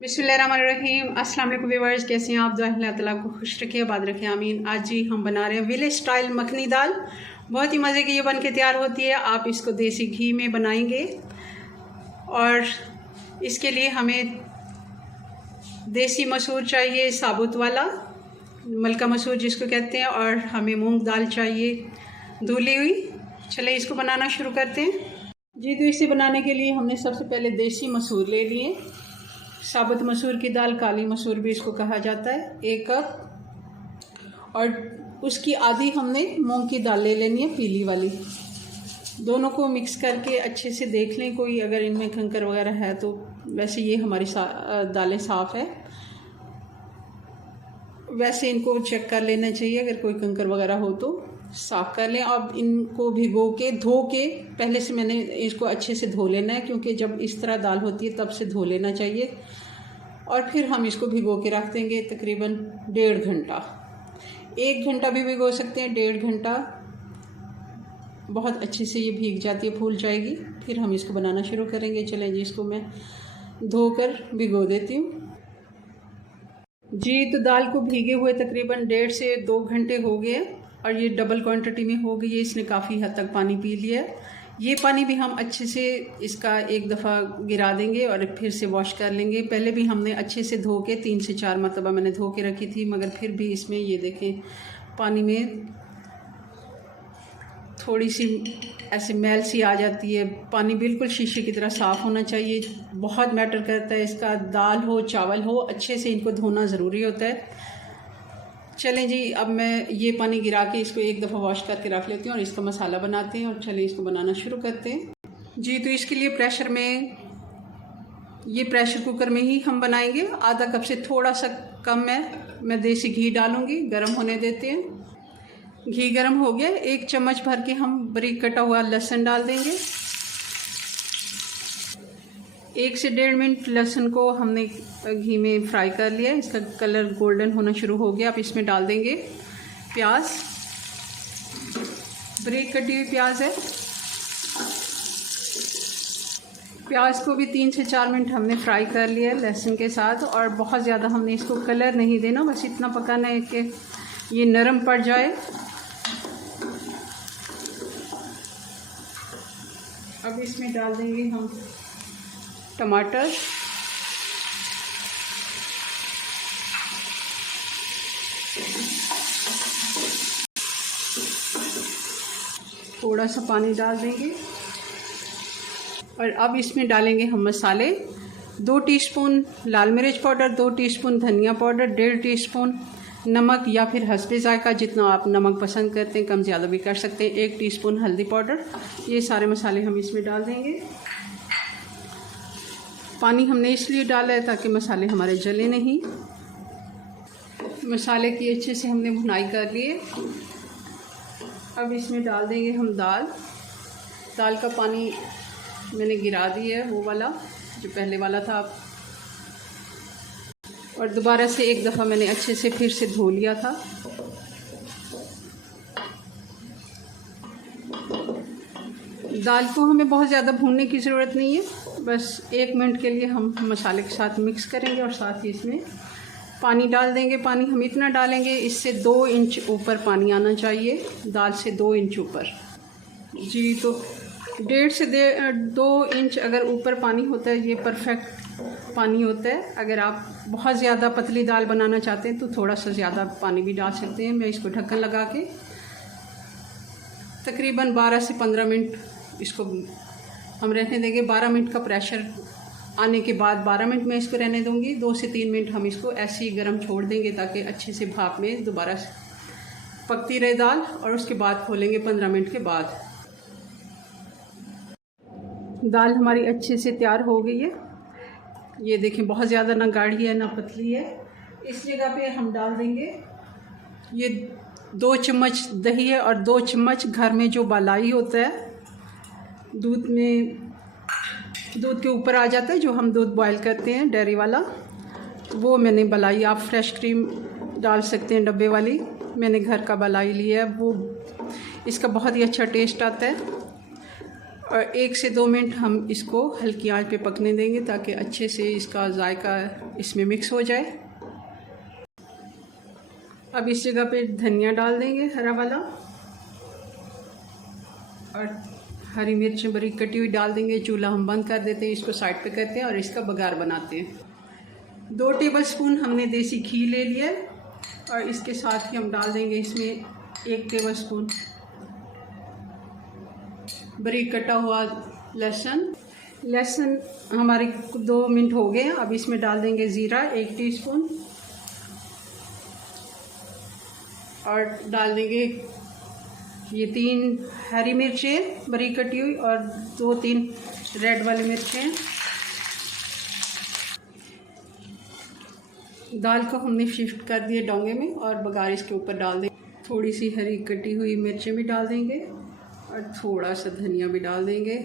बिस्मिल्लाहिर्रहमानिर्रहीम। अस्सलाम वालेकुम व्यूअर्स, कैसे हैं आप? दुआ अल्लाह ताला आपको खुश रखे, आबाद रखे, आमीन। आज जी हम बना रहे हैं विलेज स्टाइल मखनी दाल। बहुत ही मज़े की ये बन के तैयार होती है। आप इसको देसी घी में बनाएंगे और इसके लिए हमें देसी मसूर चाहिए, साबुत वाला मलका मसूर जिसको कहते हैं, और हमें मूंग दाल चाहिए धुली हुई। चले इसको बनाना शुरू करते हैं जी। तो इसे बनाने के लिए हमने सबसे पहले देसी मसूर ले लिए, साबुत मसूर की दाल, काली मसूर भी इसको कहा जाता है, 1 कप। और उसकी आधी हमने मूंग की दाल ले लेनी है, पीली वाली। दोनों को मिक्स करके अच्छे से देख लें, कोई अगर इनमें कंकर वगैरह है तो। वैसे ये हमारी दालें साफ़ है, वैसे इनको चेक कर लेना चाहिए, अगर कोई कंकर वगैरह हो तो साफ़ कर लें। अब इनको भिगो के धो के, पहले से मैंने इसको अच्छे से धो लेना है, क्योंकि जब इस तरह दाल होती है तब से धो लेना चाहिए। और फिर हम इसको भिगो के रख देंगे तकरीबन 1.5 घंटा। 1 घंटा भी भिगो सकते हैं, 1.5 घंटा बहुत अच्छे से ये भीग जाती है, फूल जाएगी। फिर हम इसको बनाना शुरू करेंगे। चलें जी, इसको मैं धोकर भिगो देती हूँ जी। तो दाल को भीगे हुए तकरीबन 1.5 से 2 घंटे हो गए, और ये डबल क्वांटिटी में हो गई है, इसने काफ़ी हद तक पानी पी लिया है। ये पानी भी हम अच्छे से इसका एक दफ़ा गिरा देंगे और फिर से वॉश कर लेंगे। पहले भी हमने अच्छे से धो के 3 से 4 मरतबा मैंने धो के रखी थी, मगर फिर भी इसमें ये देखें पानी में थोड़ी सी ऐसे मैल सी आ जाती है। पानी बिल्कुल शीशे की तरह साफ़ होना चाहिए, बहुत मैटर करता है इसका। दाल हो चावल हो, अच्छे से इनको धोना ज़रूरी होता है। चलें जी, अब मैं ये पानी गिरा के इसको एक दफ़ा वॉश करके रख लेती हूँ और इसका मसाला बनाते हैं। और चलें इसको बनाना शुरू करते हैं जी। तो इसके लिए प्रेशर में, ये प्रेशर कुकर में ही हम बनाएंगे। आधा कप से थोड़ा सा कम मैं देसी घी डालूँगी, गरम होने देते हैं। घी गरम हो गया, 1 चम्मच भर के हम बारीक कटा हुआ लहसुन डाल देंगे। 1 से 1.5 मिनट लहसुन को हमने घी में फ्राई कर लिया, इसका कलर गोल्डन होना शुरू हो गया। अब इसमें डाल देंगे प्याज, बारीक कटी हुई प्याज है। प्याज को भी 3 से 4 मिनट हमने फ्राई कर लिया लहसुन के साथ, और बहुत ज़्यादा हमने इसको कलर नहीं देना, बस इतना पकाना है कि ये नरम पड़ जाए। अब इसमें डाल देंगे हम टमाटर, थोड़ा सा पानी डाल देंगे। और अब इसमें डालेंगे हम मसाले। 2 टीस्पून लाल मिर्च पाउडर, 2 टीस्पून धनिया पाउडर, 1.5 टीस्पून नमक या फिर हस्बे ज़ायका, जितना आप नमक पसंद करते हैं, कम ज़्यादा भी कर सकते हैं। 1 टीस्पून हल्दी पाउडर। ये सारे मसाले हम इसमें डाल देंगे। पानी हमने इसलिए डाला है ताकि मसाले हमारे जले नहीं। मसाले की अच्छे से हमने भुनाई कर लिए। अब इसमें डाल देंगे हम दाल। दाल का पानी मैंने गिरा दिया है, वो वाला जो पहले वाला था। और दोबारा से एक दफ़ा मैंने अच्छे से फिर से धो लिया था। दाल को हमें बहुत ज़्यादा भूनने की ज़रूरत नहीं है, बस 1 मिनट के लिए हम मसाले के साथ मिक्स करेंगे और साथ ही इसमें पानी डाल देंगे। पानी हम इतना डालेंगे, इससे 2 इंच ऊपर पानी आना चाहिए, दाल से 2 इंच ऊपर जी। तो 1.5 से 2 इंच अगर ऊपर पानी होता है, ये परफेक्ट पानी होता है। अगर आप बहुत ज़्यादा पतली दाल बनाना चाहते हैं तो थोड़ा सा ज़्यादा पानी भी डाल सकते हैं। मैं इसको ढक्कन लगा के तकरीबन 12 से 15 मिनट इसको हम रहने देंगे। 12 मिनट का प्रेशर आने के बाद 12 मिनट मैं इसको रहने दूंगी। 2 से 3 मिनट हम इसको ऐसे ही गर्म छोड़ देंगे ताकि अच्छे से भाप में दोबारा पकती रहे दाल, और उसके बाद खोलेंगे 15 मिनट के बाद। दाल हमारी अच्छे से तैयार हो गई है। ये देखें, बहुत ज़्यादा ना गाढ़ी है ना पतली है। इस जगह पे हम डाल देंगे ये 2 चम्मच दही है, और 2 चम्मच घर में जो मलाई होता है, दूध के ऊपर आ जाता है, जो हम दूध बॉयल करते हैं डेयरी वाला, वो मैंने मलाई। आप फ्रेश क्रीम डाल सकते हैं डब्बे वाली, मैंने घर का मलाई लिया है, वो इसका बहुत ही अच्छा टेस्ट आता है। और 1 से 2 मिनट हम इसको हल्की आंच पे पकने देंगे ताकि अच्छे से इसका जायका इसमें मिक्स हो जाए। अब इस जगह पे धनिया डाल देंगे हरा वाला, और हरी मिर्च बारीक कटी हुई डाल देंगे। चूल्हा हम बंद कर देते हैं, इसको साइड पे करते हैं और इसका बघार बनाते हैं। 2 टेबलस्पून हमने देसी घी ले लिया है और इसके साथ ही हम डाल देंगे इसमें 1 टेबलस्पून बारीक कटा हुआ लहसुन हमारे 2 मिनट हो गए। अब इसमें डाल देंगे ज़ीरा 1 टीस्पून और डाल देंगे ये 3 हरी मिर्चें बारीक कटी हुई और 2-3 रेड वाली मिर्चें। दाल को हमने शिफ्ट कर दिए डोंगे में और बघार इसके ऊपर डाल देंगे। थोड़ी सी हरी कटी हुई मिर्चें भी डाल देंगे और थोड़ा सा धनिया भी डाल देंगे।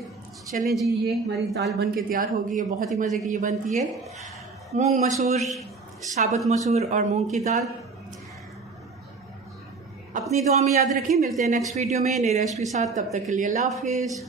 चलें जी, ये हमारी दाल बन के तैयार होगी है। बहुत ही मज़े की ये बनती है। मूंग मसूर, साबुत मसूर और मूंग की दाल। अपनी दुआ में याद रखिए। मिलते हैं नेक्स्ट वीडियो में नई रेसिपी साथ। तब तक के लिए अल्लाह हाफिज़।